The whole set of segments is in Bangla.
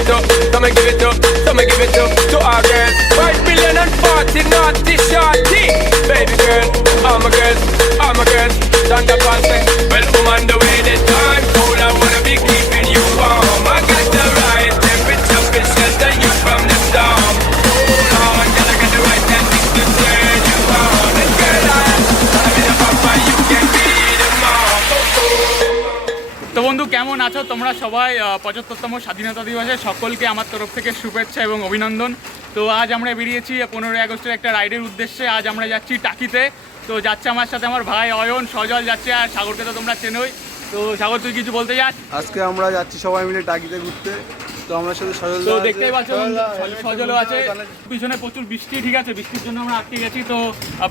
it up, come and give it up, come and give it up to our girls. 5 billion and 40 naughty shorty. Baby girl, all my girls, done the passing. Well, on the way this time, cool, I wanna be keeping you warm. I got the right temperature, to shelter you from the storm. Hold on, girl, I got the right tactics to turn you on. And girl, I'm be the papa, you can be the mom. তো বন্ধু কেমন আছো তোমরা সবাই? 75তম স্বাধীনতা দিবসে সকলকে আমার তরফ থেকে শুভেচ্ছা এবং অভিনন্দন। তো আজ আমরা বেরিয়েছি 15ই আগস্টের একটা রাইডের উদ্দেশ্যে। আজ আমরা যাচ্ছি টাকিতে। তো যাচ্ছে আমার সাথে আমার ভাই অয়ন, সজল যাচ্ছে, আর সাগরকে তো তোমরা চেনোই। তো সাগর, তুই কিছু বলতে চাস? আজকে আমরা যাচ্ছি সবাই মিলে টাকিতে ঘুরতে। তো আমার সাথে সজল, তো দেখতেই পাচ্ছ সজলও আছে। পিছনে প্রচুর বৃষ্টি, ঠিক আছে, বৃষ্টির জন্য আমরা আটকে গেছি। তো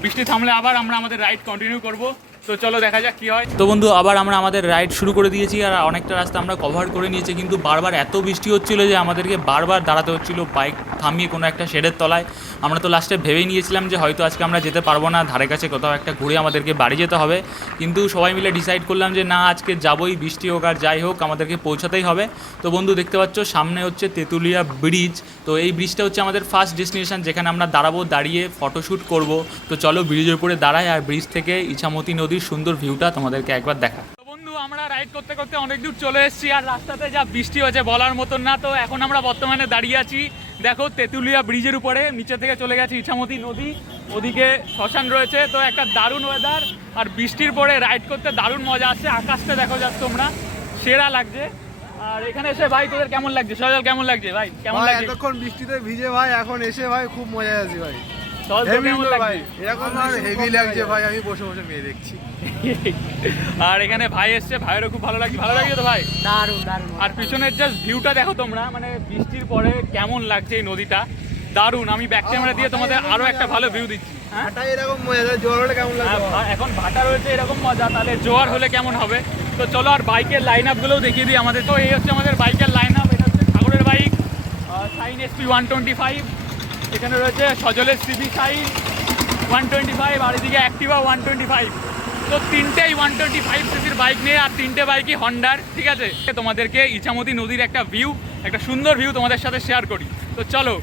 বৃষ্টি থামলে আবার আমরা আমাদের রাইড কন্টিনিউ করব। তো চলো দেখা যাক কি হয়। তো বন্ধু আবার আমরা আমাদের রাইড শুরু করে দিয়েছি, আর অনেকটা রাস্তা আমরা কভার করে নিয়েছি, কিন্তু বারবার এত বৃষ্টি হচ্ছিল যে আমাদেরকে বারবার দাঁড়াতে হচ্ছিল বাইক থামিয়ে কোনো একটা শেডের তলায়। আমরা তো লাস্টে ভেবেই নিয়েছিলাম যে হয়তো আজকে আমরা যেতে পারবো না, ধারে কাছে কোথাও একটা ঘুরে আমাদেরকে বাড়ি যেতে হবে, কিন্তু সবাই মিলে ডিসাইড করলাম যে না, আজকে যাবোই, বৃষ্টি হোক আর যাই হোক আমাদেরকে পৌঁছাতেই হবে। তো বন্ধু দেখতে পাচ্ছ সামনে হচ্ছে তেঁতুলিয়া ব্রিজ। তো এই ব্রিজটা হচ্ছে আমাদের ফার্স্ট ডেস্টিনেশন, যেখানে আমরা দাঁড়াবো, দাঁড়িয়ে ফটোশ্যুট করব। তো চলো ব্রিজের উপরে দাঁড়াই আর ব্রিজ থেকে ইছামতি নদীর সুন্দর ভিউটা তোমাদেরকে একবার দেখা। তো বন্ধু আমরা রাইড করতে করতে অনেক দূর চলে এসেছি, আর রাস্তাতে যা বৃষ্টি হয়েছে বলার মতন না। তো এখন আমরা বর্তমানে দাঁড়িয়ে আছি দেখো তেঁতুলিয়া ব্রিজের উপরে, নিচে থেকে চলে গেছে ইছামতি নদী, ওদিকে শ্মশান রয়েছে। তো একটা দারুণ ওয়েদার, আর বৃষ্টির পরে রাইড করতে দারুণ মজা আসছে। আকাশটা দেখো যাচ্ছে তোমরা, সেরা লাগছে। আর এখানে এসে ভাই তোদের কেমন লাগছে? সজল কেমন লাগছে ভাই? কেমন লাগছে? এতক্ষণ বৃষ্টিতে ভিজে ভাই, এখন এসে ভাই খুব মজা আছে ভাই। এখন আর হেভি লাগছে ভাই, আমি বসে বসে মেয়ে দেখছি। আর এখানে ভাই এসছে, ভাইয়েরও খুব ভালো লাগছে। ভালো লাগছে তো ভাই? দারুণ দারুণ। আর পিছনের জাস্ট ভিউটা দেখো তোমরা, মানে বৃষ্টির পরে কেমন লাগছে এই নদীটা, দারুণ। আমি ব্যাক ক্যামেরা দিয়ে তোমাদের আরো একটা ভালো ভিউ দিচ্ছি। এরকম মজা, জোয়ার হলে কেমন লাগবে? এখন ভাটা রয়েছে এরকম মজা, তাহলে জোয়ার হলে কেমন হবে? তো চলো আর বাইকের লাইন আপগুলোও দেখিয়ে দিই আমাদের। তো এই হচ্ছে আমাদের বাইকের লাইন আপ। এটা হচ্ছে সাগরের বাইক সাইন SP 125, এখানে রয়েছে সজলের CB সাইন 125, আর এদিকে অ্যাক্টিভা 125। তো তিনটেই 125 সিসির বাইক নিয়ে, আর তিনটে বাইকই হন্ডার, ঠিক আছে। তোমাদেরকে ইছামতি নদীর একটা ভিউ, একটা সুন্দর ভিউ তোমাদের সাথে শেয়ার করি। তো চলো।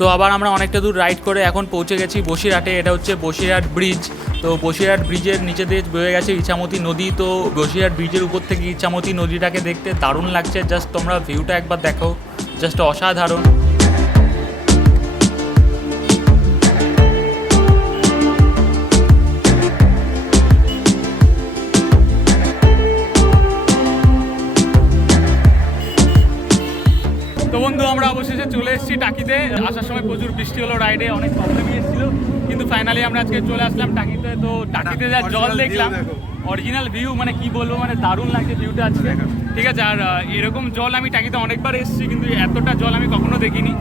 তো আবার আমরা অনেকটা দূর রাইড করে এখন পৌঁছে গেছি বসিরহাটে। এটা হচ্ছে বসিরহাট ব্রিজ। তো বসিরহাট ব্রিজের নিচে দিয়ে বয়ে গেছে ইছামতি নদী। তো বসিরহাট ব্রিজের উপর থেকে ইছামতি নদীটাকে দেখতে দারুণ লাগছে। জাস্ট তোমরা ভিউটা একবার দেখো, জাস্ট অসাধারণ। তো বন্ধু আমরা অবশেষে চলে এসেছি টাকিতে। আসার সময় প্রচুর বৃষ্টি হলো, রাইডে অনেক প্রবলেম এসেছিল, কিন্তু ফাইনালি আমরা আজকে চলে আসলাম টাকিতে। তো টাকিতে যা জল দেখলাম, অরিজিনাল ভিউ, মানে কি বলবো, মানে দারুণ লাগছে ভিউটা আজকে, ঠিক আছে। আর এরকম জল আমি টাকিতে অনেকবার এসেছি, কিন্তু এতটা জল আমি কখনো দেখিনি।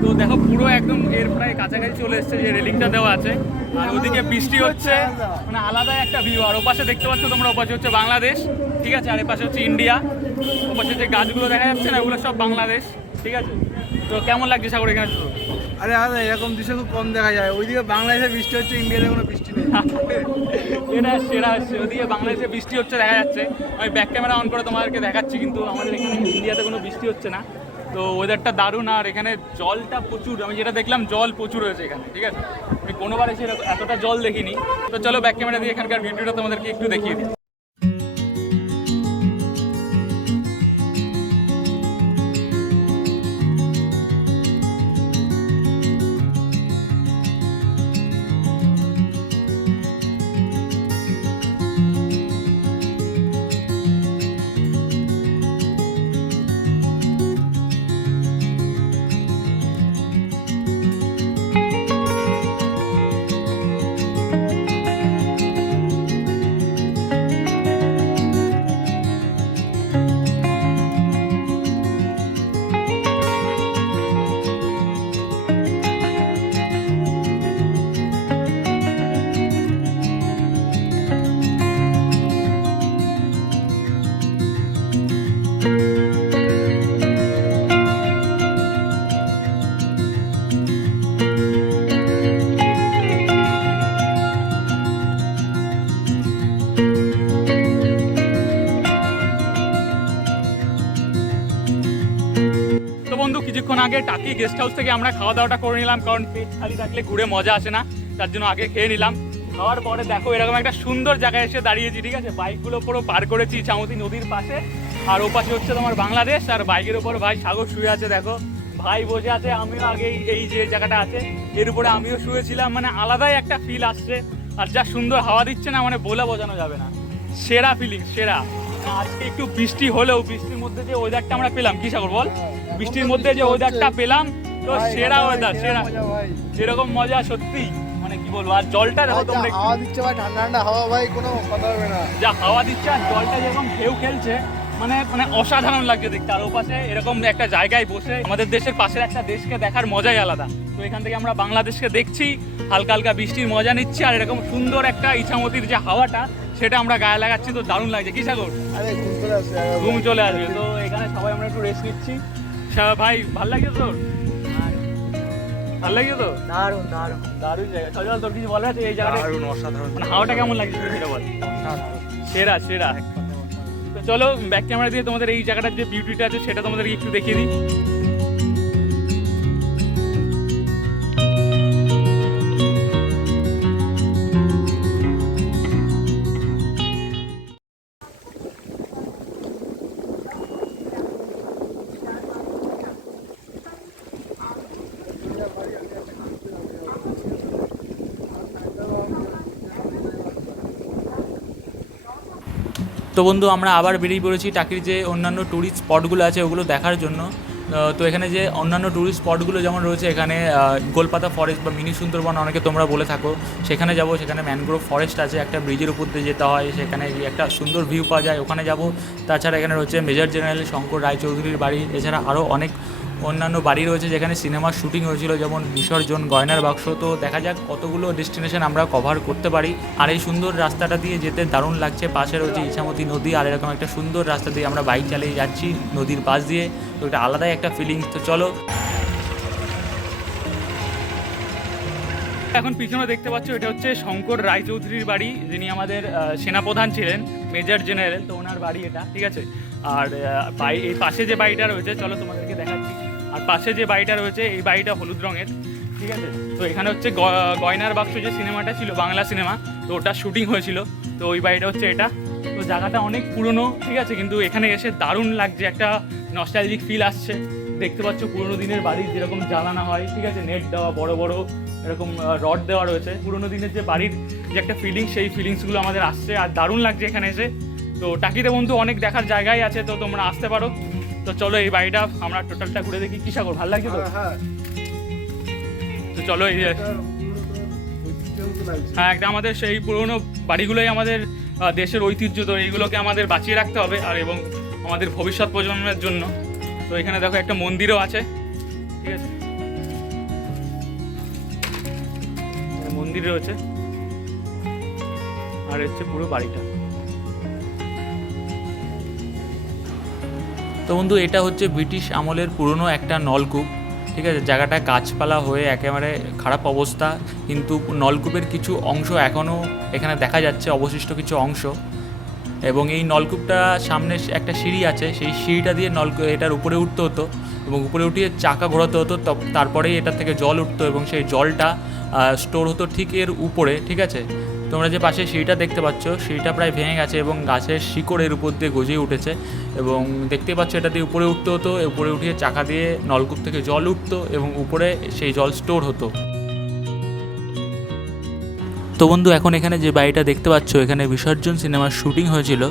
তো দেখো পুরো একদম এর প্রায় কাছাকাছি চলে এসছে, যে রেলিংটা দেওয়া আছে, আর ওদিকে বৃষ্টি হচ্ছে, মানে আলাদা একটা ভিউ। আর ওপাশে দেখতে পাচ্ছ তোমরা, ওপাশে হচ্ছে বাংলাদেশ, ঠিক আছে, আর এপাশে হচ্ছে ইন্ডিয়া। ওপাশে যে গাছগুলো দেখা যাচ্ছে না, ওগুলো সব বাংলাদেশ, ঠিক আছে। তো কেমন লাগছে সাগর এখানে? আরে এরকম দৃশ্য খুব কম দেখা যায়। ওইদিকে বাংলাদেশে বৃষ্টি হচ্ছে, ইন্ডিয়াতে কোনো বৃষ্টি নেই। এটা সেরা হচ্ছে, ওদিকে বাংলাদেশে বৃষ্টি হচ্ছে দেখা যাচ্ছে। আমি ব্যাক ক্যামেরা অন করে তোমাদেরকে দেখাচ্ছি, কিন্তু আমাদের এখানে ইন্ডিয়াতে কোনো বৃষ্টি হচ্ছে না। তো ওয়েদারটা দারুণ, আর এখানে জলটা প্রচুর। আমি যেটা দেখলাম জল প্রচুর হয়েছে এখানে, ঠিক আছে। আমি কোনোবার এসে এতটা জল দেখিনি। তো চলো ব্যাক ক্যামেরা দিয়ে এখানকার ভিডিওটা তোমাদেরকে একটু দেখিয়ে দিই। বন্ধু কিছুক্ষণ আগে টাকি গেস্ট হাউস থেকে আমরা খাওয়া দাওয়াটা করে নিলাম, কারণ পেট খালি থাকলে ঘুরে মজা আসে না, তার জন্য আগে খেয়ে নিলাম। খাওয়ার পরে দেখো এরকম একটা সুন্দর জায়গায় এসে দাঁড়িয়েছি, ঠিক আছে। বাইকগুলো পুরো পার করেছি ইছামতি নদীর পাশে, আর ও পাশে হচ্ছে তোমার বাংলাদেশ, আর বাইকের উপর ভাই সাগর শুয়ে আছে, দেখো ভাই বসে আছে, আমিও আগে এই যে জায়গাটা আছে এর উপরে আমিও শুয়েছিলাম, মানে আলাদাই একটা ফিল আসছে। আর যা সুন্দর হাওয়া দিচ্ছে না, মানে বলে বোঝানো যাবে না, সেরা ফিলিং সেরা। আজকে একটু বৃষ্টি হলেও বৃষ্টির মধ্যে যে ওয়েদারটা আমরা পেলাম, কি সাগর বল, বৃষ্টির মধ্যে যে ওয়েদারটা পেলাম তো সেরা ওয়েদার, সেরা যেরকম মজা সত্যি, মানে কি বলবো। আর জলটা দেখো তোমরা, হাওয়া দিচ্ছে ভাই, ঠান্ডা ঠান্ডা হাওয়া ভাই, কোনো কথা হবে না। যা হাওয়া দিচ্ছে আর জলটা যেরকম ঢেউ খেলছে, মানে মানে অসাধারণ লাগছে দেখতে। আর ওপাশে এরকম একটা জায়গায় বসে আমাদের দেশের পাশের একটা দেশকে দেখার মজাই আলাদা। তো এখান থেকে আমরা বাংলাদেশকে দেখছি, হালকা হালকা বৃষ্টির মজা নিচ্ছি, আর এরকম সুন্দর একটা ইছামতির যে হাওয়াটা সেটা আমরা গায়ে লাগাচ্ছি, তো দারুণ লাগছে। কি সাগর, ঘুম চলে আসবে। তো এখানে সবাই আমরা একটু রেস্ট নিচ্ছি। ভাই ভাল লাগছে তোর? ভাল লাগছে তো? দারুণ দারুণ দারুণ জায়গা। চল তোর কিছু বলার আছে এই জায়গাটা? দারুণ অসাধারণ, মানে হাওয়াটা কেমন লাগছে সেটা বল। সেরা সেরা। তো চলো ব্যাক ক্যামেরা দিয়ে তোমাদের এই জায়গাটার যে বিউটিটা আছে সেটা তোমাদেরকে একটু দেখিয়ে দিই। তো বন্ধু আমরা আবার বেরিয়ে পড়েছি টাকির যে অন্যান্য ট্যুরিস্ট স্পটগুলো আছে ওগুলো দেখার জন্য। তো এখানে যে অন্যান্য ট্যুরিস্ট স্পটগুলো যেমন রয়েছে, এখানে গোলপাতা ফরেস্ট বা মিনি সুন্দরবন অনেকে তোমরা বলে থাকো, সেখানে যাব। সেখানে ম্যানগ্রোভ ফরেস্ট আছে, একটা ব্রিজের উপর দিয়ে যেতে হয়, সেখানে একটা সুন্দর ভিউ পাওয়া যায়, ওখানে যাব। তাছাড়া এখানে রয়েছে মেজর জেনারেল শঙ্কর রায়চৌধুরীর বাড়ি, এছাড়া আরও অনেক অন্যান্য বাড়ি রয়েছে যেখানে সিনেমার শুটিং হয়েছিল, যেমন বিসর্জন, গয়নার বাক্স। তো দেখা যাক কতগুলো ডেস্টিনেশন আমরা কভার করতে পারি। আর এই সুন্দর রাস্তাটা দিয়ে যেতে দারুণ লাগছে, পাশে রয়েছে ইছামতি নদী, আর এরকম একটা সুন্দর রাস্তা দিয়ে আমরা বাইক চালিয়ে যাচ্ছি নদীর পাশ দিয়ে, তো এটা আলাদাই একটা ফিলিংস। তো চলো এখন পিছনে দেখতে পাচ্ছ এটা হচ্ছে শঙ্কর রায়চৌধুরীর বাড়ি, যিনি আমাদের সেনাপ্রধান ছিলেন, মেজর জেনারেল, তো ওনার বাড়ি এটা, ঠিক আছে। আর এই পাশে যে বাড়িটা রয়েছে চলো তোমাদেরকে দেখাচ্ছি। আর পাশে যে বাড়িটা রয়েছে এই বাড়িটা হলুদ রঙের, ঠিক আছে। তো এখানে হচ্ছে গয়নার বাক্স যে সিনেমাটা ছিল, বাংলা সিনেমা, তো ওটা শুটিং হয়েছিল, তো ওই বাড়িটা হচ্ছে এটা। তো জায়গাটা অনেক পুরনো, ঠিক আছে, কিন্তু এখানে এসে দারুণ লাগছে, একটা নস্টালজিক ফিল আসছে। দেখতে পাচ্ছ পুরোনো দিনের বাড়ির যেরকম জ্বালানো হয়, ঠিক আছে, নেট দেওয়া, বড় বড় এরকম রড দেওয়া রয়েছে, পুরোনো দিনের যে বাড়ির যে একটা ফিলিংস, সেই ফিলিংসগুলো আমাদের আসছে, আর দারুণ লাগছে এখানে এসে। তো টাকিতে বন্ধু অনেক দেখার জায়গায় আছে, তো তোমরা আসতে পারো। তো চলো এই বাড়িটা আমরা টোটালটা ঘুরে দেখি। কি সাগর, ভালো লাগছে তো? তো চলো এই হ্যাঁ, একটা আমাদের সেই পুরোনো বাড়িগুলোই আমাদের দেশের ঐতিহ্য, তো এইগুলোকে আমাদের বাঁচিয়ে রাখতে হবে, আর এবং আমাদের ভবিষ্যৎ প্রজন্মের জন্য। তো এখানে দেখো একটা মন্দিরও আছে, ঠিক আছে, মন্দির রয়েছে, আর হচ্ছে পুরো বাড়িটা। তো বন্ধু এটা হচ্ছে ব্রিটিশ আমলের পুরনো একটা নলকূপ, ঠিক আছে। জায়গাটা গাছপালা হয়ে একেবারে খারাপ অবস্থা, কিন্তু নলকূপের কিছু অংশ এখনও এখানে দেখা যাচ্ছে, অবশিষ্ট কিছু অংশ। এবং এই নলকূপটা সামনে একটা সিঁড়ি আছে, সেই সিঁড়িটা দিয়ে এটার উপরে উঠতে হতো, এবং উপরে উঠিয়ে চাকা ঘোরাতে হতো, তারপরেই এটা থেকে জল উঠতো, এবং সেই জলটা স্টোর হতো ঠিক এর উপরে, ঠিক আছে। তোমরা যে পাশে সিঁড়িটা দেখতে পাচ্ছ, সিঁড়িটা প্রায় ভেঙে গেছে এবং গাছের শিকড়ের উপর দিয়ে গজিয়ে উঠেছে, এবং দেখতে পাচ্ছ এটা দিয়ে উপরে উঠতে হতো, উপরে উঠিয়ে চাকা দিয়ে নলকূপ থেকে জল উঠতো, এবং উপরে সেই জল স্টোর হতো। তো বন্ধু এখন এখানে যে বাড়িটা দেখতে পাচ্ছ, এখানে বিসর্জন সিনেমার শুটিং হয়েছিল,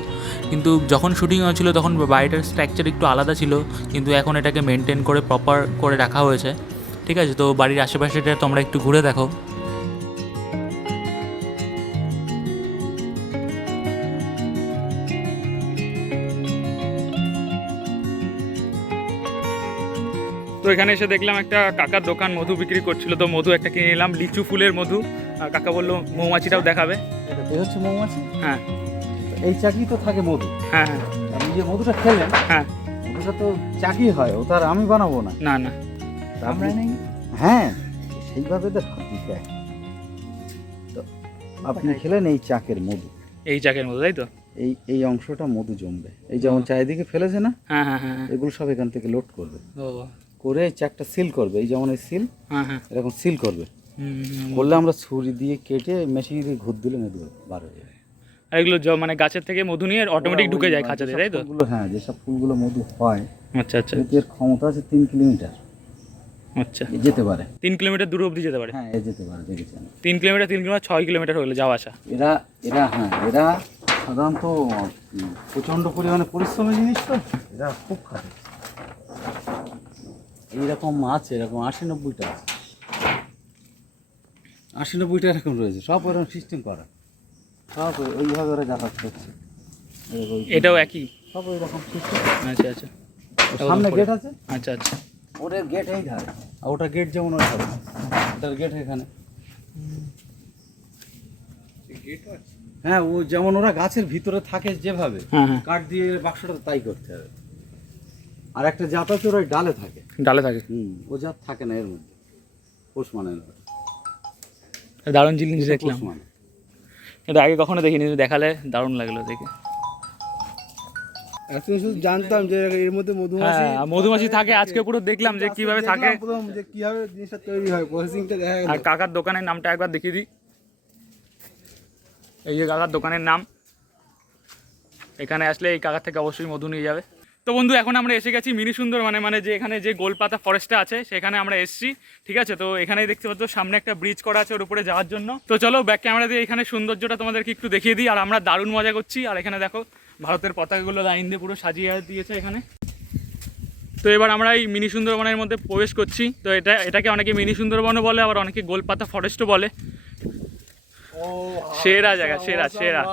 কিন্তু যখন শুটিং হয়েছিল তখন বাড়িটার স্ট্রাকচার একটু আলাদা ছিল, কিন্তু এখন এটাকে মেনটেন করে প্রপার করে রাখা হয়েছে, ঠিক আছে। তো বাড়ির আশেপাশেটা তোমরা একটু ঘুরে দেখো। তো এখানে এসে দেখলাম একটা কাকার দোকান, মধু বিক্রি করছিল, তো মধু একটা কিনে নিলাম, লিচু ফুলের মধু। কাকা বললো মৌমাছিটাও দেখাবে। এই হচ্ছে মৌমাছি, হ্যাঁ, এই চাকি তো থাকে মধু। হ্যাঁ হ্যাঁ, আপনি যে মধুটা খেলেন, হ্যাঁ, মধুটা তো চাকি হয়, ও তো আর আমি বানাবো না। না না, আমরা নেই, হ্যাঁ সেইভাবে দেখো দিতে। তো আপনি খেলেন এই চাকের মধু, এই চাকের মধু, তাই তো? এই অংশটা মধু জমবে, এই যেমন চারিদিকে ফেলেছে না, হ্যাঁ হ্যাঁ হ্যাঁ, এগুলো সব এখান থেকে লোড করবে। ও করে চাকটা সিল করবে, এই যেমন এই সিল, হ্যাঁ হ্যাঁ, এরকম সিল করবে। করলে আমরা ছুরি দিয়ে কেটে মেশিনে দিয়ে ঘুর দিলে মধু বার হয়ে যাবে। আর এগুলো মানে গাছের থেকে মধু নিয়ে অটোমেটিক ঢুকে যায় খাঁচাতে, তাই তো? হ্যাঁ, যেসব ফুলগুলো মধু হয়, আচ্ছা আচ্ছা, এর ক্ষমতা আছে 3 কিলোমিটার। আচ্ছা, যেতে পারে 3 কিলোমিটার দূর অবধি যেতে পারে? হ্যাঁ, যেতে পারে, দেখেছেন। 3 কিলোমিটার 6 কিলোমিটার হলে যাওয়া আসা। এরা সাধারণত প্রচণ্ড পরিমাণে পরিশ্রমী জিনিস, তো এরা খুব খাটে। এইরকম আছে, এরকম 80-90টা আছে, 80-90টা এরকম রয়েছে, সব ওরকম সিস্টেম করা, সব ওইভাবে ওরা যাতায়াত করছে। এটাও একই, সব ওই রকম সিস্টেম। আচ্ছা আচ্ছা, সামনে গেট আছে। আচ্ছা আচ্ছা, ওটার গেট এই ধারে, আর ওটার গেট যেমন ওই ধারে, ওটার গেট এখানে। হ্যাঁ, ও যেমন ওরা গাছের ভিতরে থাকে যেভাবে, কাঠ দিয়ে বাক্সটা তাই করতে হবে। আর একটা জাত আছে ওরা ডালে থাকে, ডালে থাকে। ও জাত থাকে না এর মধ্যে, পোষ মানে না। দারুণ জিনিস দেখলাম, এটা আগে কখনো দেখিনি, দেখালে দারুণ লাগলো দেখে। এতদিন শুধু জানতাম যে এর মধ্যে মধুমাছি, মধুমাছি থাকে, আজকে পুরো দেখলাম যে কিভাবে থাকে, যে কিভাবে জিনিসটা তৈরি হয়, প্রসেসিংটা দেখা গেল। আর কাকার দোকানের নামটা একবার দেখিয়ে দিই। এই যে কাকার দোকানের নাম, এখানে আসলে এই কাকার থেকে অবশ্যই মধু নিয়ে যাবে। তো বন্ধু, এখন আমরা এসে গেছি মিনি সুন্দরবনে, মানে যে এখানে যে গোলপাতা ফরেস্টটা আছে সেখানে আমরা এসেছি, ঠিক আছে? তো এখানেই দেখতে পাচ্ছ সামনে একটা ব্রিজ করা আছে ওর উপরে যাওয়ার জন্য। তো চলো ব্যাক ক্যামেরা দিয়ে এখানে সৌন্দর্যটা তোমাদেরকে একটু দেখিয়ে দিই। আর আমরা দারুণ মজা করছি। আর এখানে দেখো ভারতের পতাকাগুলো লাইন দিয়ে পুরো সাজিয়ে দিয়েছে এখানে। তো এবার আমরা এই মিনি সুন্দরবনের মধ্যে প্রবেশ করছি। তো এটাকে অনেকে মিনি সুন্দরবনও বলে, আবার অনেকে গোলপাতা ফরেস্টও বলে। সেরা জায়গা, সেরা সেরা,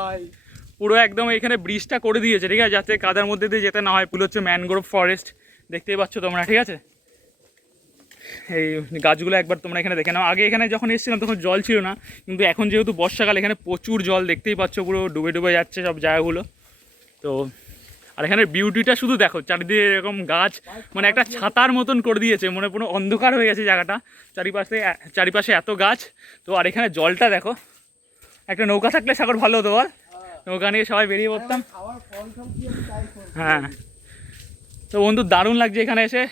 পুরো একদম এখানে ব্রিজটা করে দিয়েছে, ঠিক আছে, যাতে কাদার মধ্যে দিয়ে যেতে না হয়। পুরো হচ্ছে ম্যানগ্রোভ ফরেস্ট, দেখতেই পাচ্ছ তোমরা, ঠিক আছে? এই গাছগুলো একবার তোমরা এখানে দেখে নাও। আগে এখানে যখন এসেছিলাম তখন জল ছিল না, কিন্তু এখন যেহেতু বর্ষাকাল এখানে প্রচুর জল, দেখতেই পাচ্ছ পুরো ডুবে ডুবে যাচ্ছে সব জায়গাগুলো। তো আর এখানে বিউটিটা শুধু দেখো, চারিদিকে এরকম গাছ, মানে একটা ছাতার মতন করে দিয়েছে, মনে পুরো অন্ধকার হয়ে গেছে জায়গাটা, চারিপাশে এত গাছ। তো আর এখানে জলটা দেখো, একটা নৌকা থাকলে সাগর ভালো হতো বল, নৌকা নিয়ে সবাই বেরিয়ে পড়তাম। হ্যাঁ, তো বন্ধু দারুণ লাগছে এখানে এসে।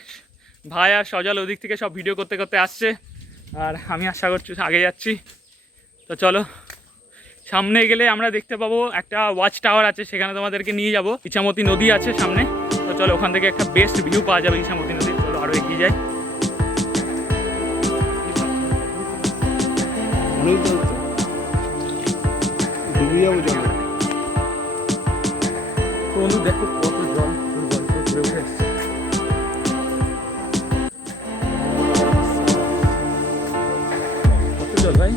ভাই আর সজল ওদিক থেকে সব ভিডিও করতে করতে আসছে, আর আমি আশা করছি আগে যাচ্ছি। তো চলো, সামনে গেলে আমরা দেখতে পাবো একটা ওয়াচ টাওয়ার আছে, সেখানে তোমাদেরকে নিয়ে যাবো। ইছামতি নদী আছে সামনে, তো চলো ওখান থেকে একটা বেস্ট ভিউ পাওয়া যাবে ইছামতি নদী। চলো আরও এগিয়ে যাই। তো বন্ধু দেখো কত জল, জলটা ঘুরে উঠে এসছে। কত জল ভাই!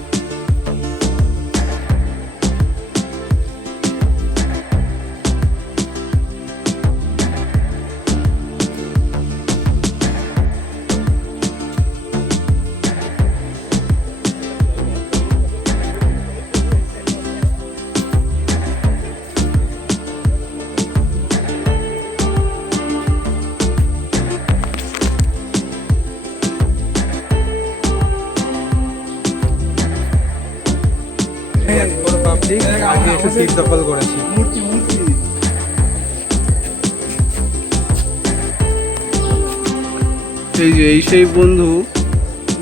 আগে এসে সিট দখল করেছি। এই যে এই সেই বন্ধু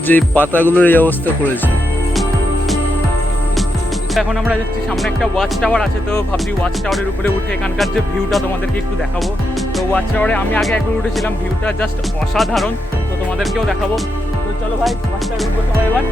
যে পাতাগুলোর এই অবস্থা করেছে। এখন আমরা যাচ্ছি, সামনে একটা ওয়াচ টাওয়ার আছে, তো ভাবছি ওয়াচ টাওয়ারের উপরে উঠে এখানকার যে ভিউটা তোমাদেরকে একটু দেখাবো। তো ওয়াচ টাওয়ারে আমি আগে একবার উঠেছিলাম, ভিউটা জাস্ট অসাধারণ, তো তোমাদেরকেও দেখাবো। তো চলো ভাই, ওয়াচ টাওয়ারে উঠবো সবাই এবার।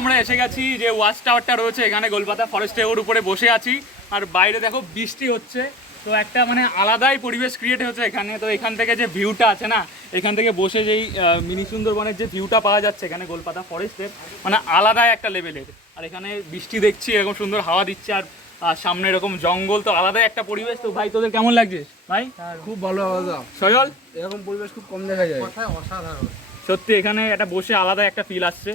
আমরা এসে গেছি যে ওয়াচ টাওয়ারটা রয়েছে এখানে গোলপাতা ফরেস্টে, ওর উপরে বসে আছি। আর বাইরে দেখো বৃষ্টি হচ্ছে, তো একটা মানে আলাদাই পরিবেশ ক্রিয়েট হচ্ছে এখানে। তো এখান থেকে যে ভিউটা আছে না, এখান থেকে বসে যেই মিনি সুন্দরবনের যে ভিউটা পাওয়া যাচ্ছে এখানে গোলপাতা ফরেস্টের, মানে আলাদাই একটা লেভেলের। আর এখানে বৃষ্টি দেখছি, এরকম সুন্দর হাওয়া দিচ্ছে, আর আর সামনে এরকম জঙ্গল, তো আলাদা একটা পরিবেশ। তো ভাই তোদের কেমন লাগছে ভাই? খুব ভালো আলাদা সজল, এরকম পরিবেশ খুব কম দেখা যায়। অসাধারণ। সত্যি এখানে একটা বসে আলাদা একটা ফিল আসছে,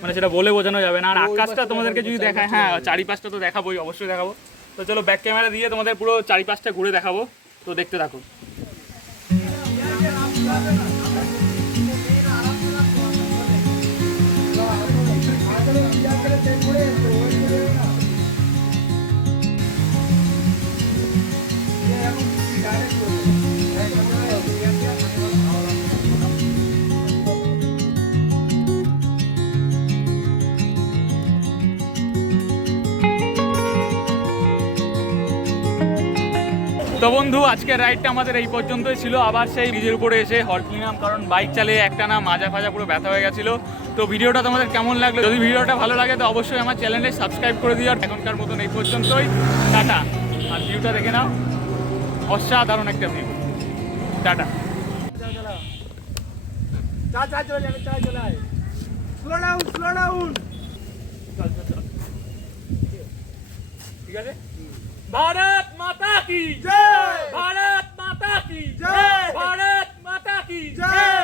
মানে সেটা বলে বোঝানো যাবে না। আর আকাশটা তোমাদেরকে যদি দেখায়, হ্যাঁ চারিপাশটা তো দেখাবোই, অবশ্যই দেখাবো। তো চলো ব্যাক ক্যামেরা দিয়ে তোমাদের পুরো চারিপাশটা ঘুরে দেখাবো, তো দেখতে থাকো। তো বন্ধু আজকের রাইডটা আমাদের এই পর্যন্তই ছিল। আবার সেই ব্রিজের উপরে এসে হল্ট নিলাম, কারণ বাইক চালিয়ে একটা না মাজা ফাজা পুরো ব্যথা হয়ে গেছিলো। তো ভিডিওটা তোমাদের কেমন লাগলো? যদি ভিডিওটা ভালো লাগে তো অবশ্যই আমার চ্যানেলে সাবস্ক্রাইব করে দিও। আর এখনকার মতন এই পর্যন্তই, টাটা। আর ভিউটা দেখে নাও, অসাধারণ একটা ভিউ। টাটা। ঠিক আছে। भारत माता की जय, भारत माता की जय, भारत माता की जय।